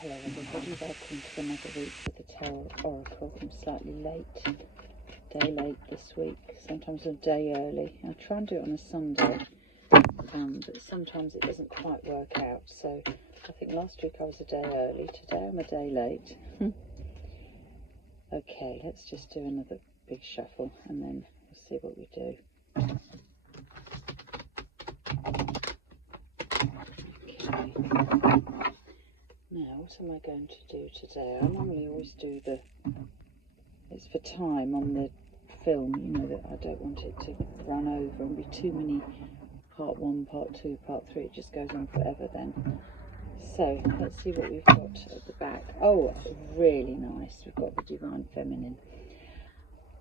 Hello everybody, welcome to another week with the Tarot Oracle. I'm slightly late, day late this week, sometimes a day early. I try and do it on a Sunday, but sometimes it doesn't quite work out. So I think last week I was a day early, today I'm a day late. Okay, let's just do another big shuffle and then we'll see what we do. Okay. Now, what am I going to do today? I normally always do it's for time on the film, you know, that I don't want it to run over and be too many part 1, part 2, part 3. It just goes on forever then. So, let's see what we've got at the back. Oh, really nice. We've got the Divine Feminine.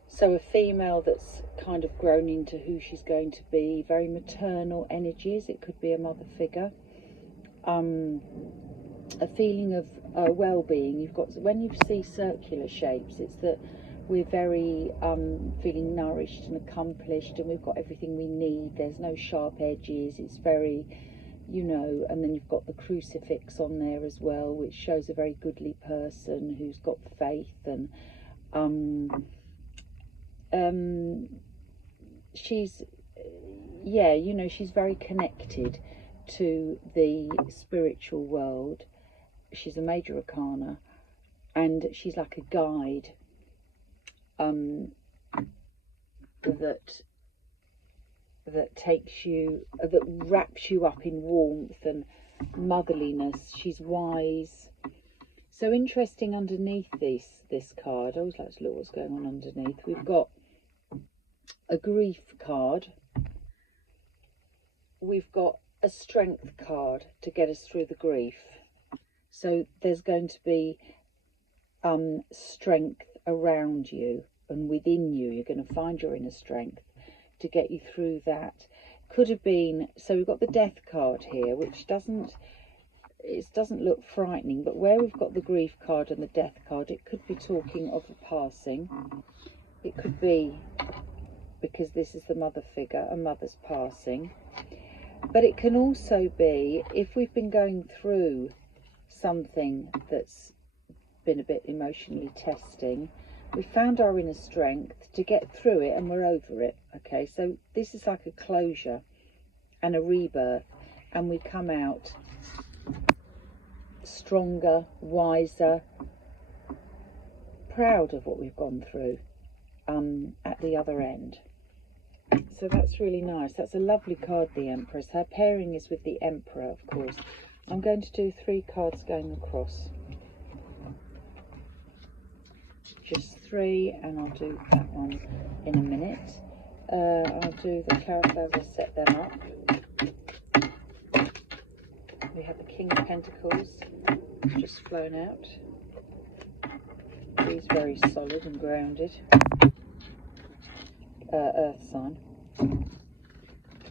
So, a female that's kind of grown into who she's going to be. Very maternal energies. It could be a mother figure. A feeling of well-being. You've got, when you see circular shapes, it's that we're very feeling nourished and accomplished, and we've got everything we need. There's no sharp edges. It's very, you know, and then you've got the crucifix on there as well, which shows a very goodly person who's got faith, and she's, yeah, you know, she's very connected to the spiritual world. She's a major arcana, and she's like a guide that takes you, that wraps you up in warmth and motherliness. She's wise. So interesting underneath this card. I always like to look what's going on underneath. We've got a grief card. We've got a strength card to get us through the grief. So there's going to be strength around you and within you. You're going to find your inner strength to get you through that. Could have been, so we've got the Death card here, which doesn't look frightening, but where we've got the grief card and the Death card, it could be talking of a passing. It could be, because this is the mother figure, a mother's passing. But it can also be, if we've been going through something that's been a bit emotionally testing, we found our inner strength to get through it and we're over it. Okay, so this is like a closure and a rebirth, and we come out stronger, wiser, proud of what we've gone through at the other end. So that's really nice. That's a lovely card, the Empress. Her pairing is with the Emperor, of course. I'm going to do 3 cards going across. Just 3, and I'll do that one in a minute. I'll do the cards as I set them up. We have the King of Pentacles just flown out. He's very solid and grounded. Earth sign.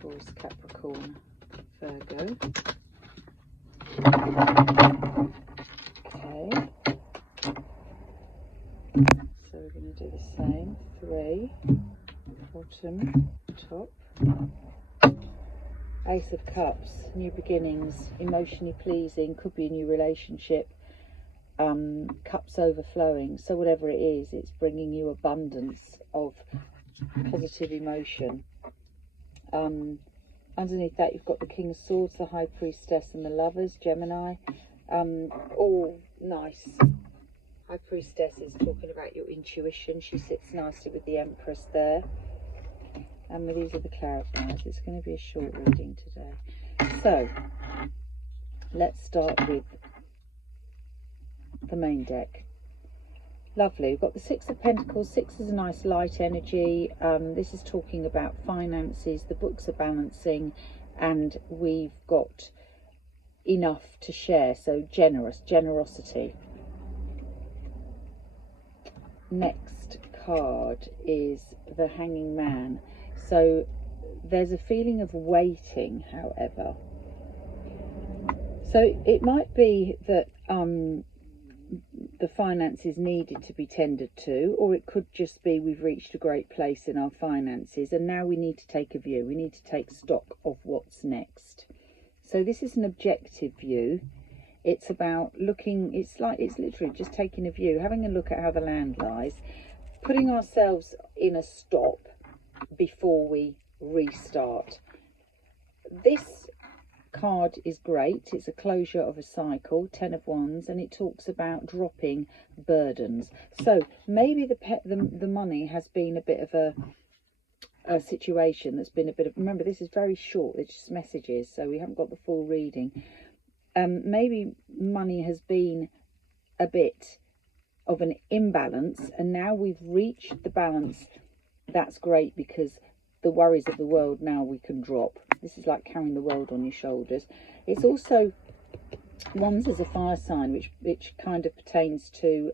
Taurus, Capricorn, Virgo. Okay. So we're going to do the same. 3. Bottom, top. Ace of Cups, new beginnings, emotionally pleasing, could be a new relationship. Cups overflowing. So whatever it is, it's bringing you abundance of positive emotion. Underneath that, you've got the King of Swords, the High Priestess, and the Lovers, Gemini. All nice. High Priestess is talking about your intuition. She sits nicely with the Empress there. And these are the clarifiers. It's going to be a short reading today. So, let's start with the main deck. Lovely. We've got the 6 of Pentacles. 6 is a nice light energy. This is talking about finances. The books are balancing, and we've got enough to share. So generosity. Next card is the Hanging Man. So there's a feeling of waiting, however. So it might be that the finances needed to be tended to, or it could just be we've reached a great place in our finances and now we need to take a view. We need to take stock of what's next. So this is an objective view. It's about looking, it's literally just taking a view, having a look at how the land lies, putting ourselves in a stop before we restart. This card is great. It's a closure of a cycle, 10 of Wands, and it talks about dropping burdens. So maybe the money has been a bit of a situation that's been a bit of, remember this is very short, it's just messages, so we haven't got the full reading. Maybe money has been a bit of an imbalance, and now we've reached the balance. That's great, because the worries of the world now we can drop. This is like carrying the world on your shoulders. It's also, Wands is a fire sign, which kind of pertains to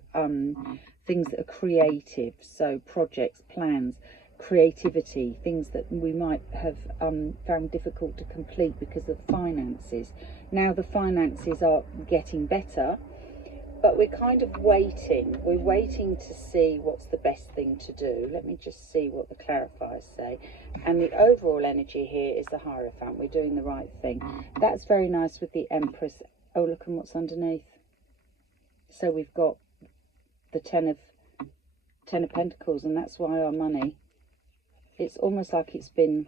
things that are creative, so projects, plans, creativity, things that we might have found difficult to complete because of finances. Now the finances are getting better, but we're kind of waiting. We're waiting to see what's the best thing to do. Let me just see what the clarifiers say. And the overall energy here is the Hierophant. We're doing the right thing. That's very nice with the Empress. Oh, look at what's underneath. So we've got the Ten of Pentacles, and that's why our money, it's almost like it's been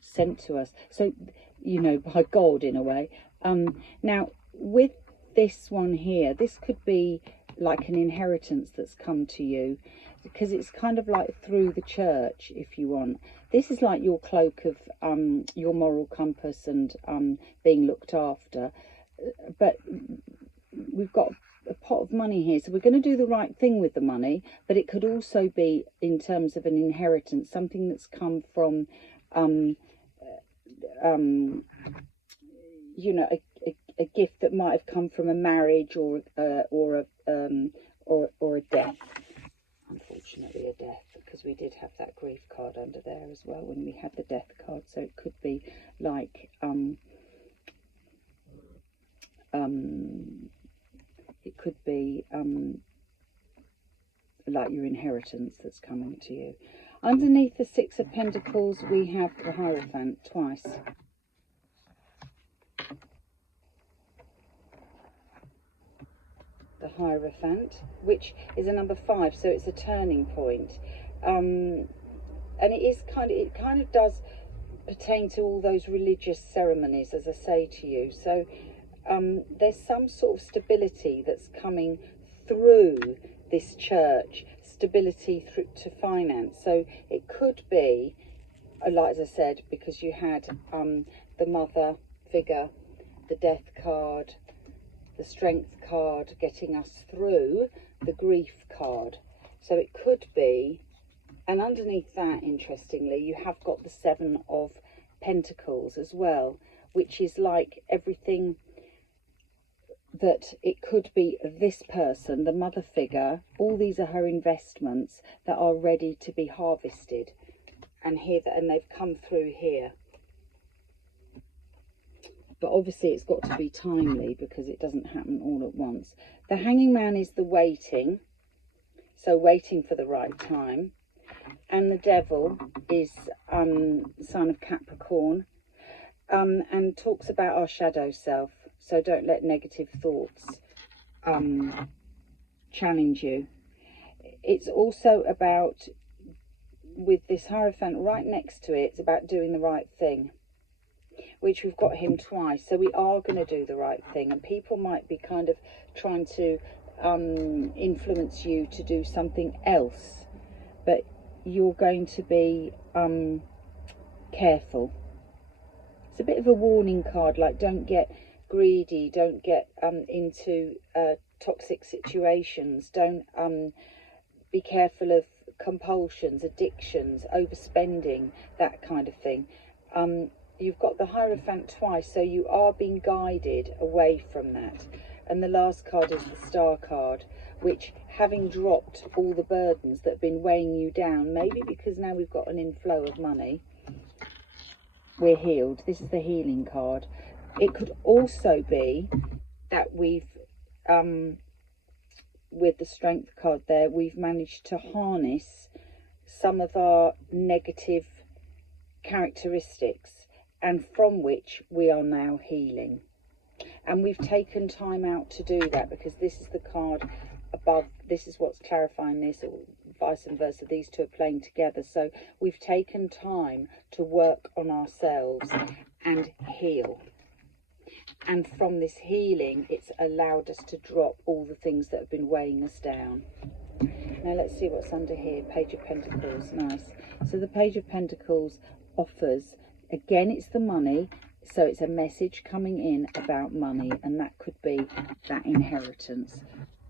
sent to us. So, you know, by God in a way. Now, with this one here, this could be like an inheritance that's come to you, because it's kind of like through the church, if you want. This is like your cloak of your moral compass and being looked after. But we've got a pot of money here, so we're going to do the right thing with the money, but it could also be in terms of an inheritance, something that's come from you know, a gift that might have come from a marriage or a death. Unfortunately, a death, because we did have that grief card under there as well when we had the death card. So it could be like it could be like your inheritance that's coming to you. Underneath the Six of Pentacles, we have the Hierophant twice. The Hierophant, which is a number 5, so it's a turning point, and it kind of does pertain to all those religious ceremonies, as I say to you. So there's some sort of stability that's coming through this church, stability through to finance. So it could be, like as I said, because you had the mother figure, the death card, the strength card getting us through, the grief card. So it could be, and underneath that, interestingly, you have got the Seven of Pentacles as well, which is like everything that it could be this person, the mother figure. All these are her investments that are ready to be harvested, and they've come through here. But obviously it's got to be timely, because it doesn't happen all at once. The Hanging Man is the waiting, so waiting for the right time. And the Devil is sign of Capricorn, and talks about our shadow self. So don't let negative thoughts challenge you. It's also about, with this Hierophant right next to it, it's about doing the right thing, which we've got him twice. So we are going to do the right thing, and people might be kind of trying to influence you to do something else, but you're going to be careful. It's a bit of a warning card, like don't get greedy, don't get into toxic situations, don't be careful of compulsions, addictions, overspending, that kind of thing. You've got the Hierophant twice, so you are being guided away from that. And the last card is the Star card, which, having dropped all the burdens that have been weighing you down, maybe because now we've got an inflow of money, we're healed. This is the healing card. It could also be that we've, with the Strength card there, we've managed to harness some of our negative characteristics, and from which we are now healing. And we've taken time out to do that, because this is the card above, this is what's clarifying this, or vice versa, these two are playing together. So we've taken time to work on ourselves and heal. And from this healing, it's allowed us to drop all the things that have been weighing us down. Now let's see what's under here. Page of Pentacles. Nice. So the Page of Pentacles offers, again, it's the money. So it's a message coming in about money, and that could be that inheritance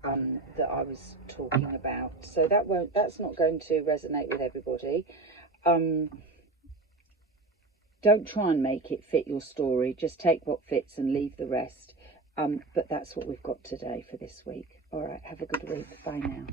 that I was talking about. So that's not going to resonate with everybody. Don't try and make it fit your story. Just take what fits and leave the rest. But that's what we've got today for this week. All right, have a good week. Bye now.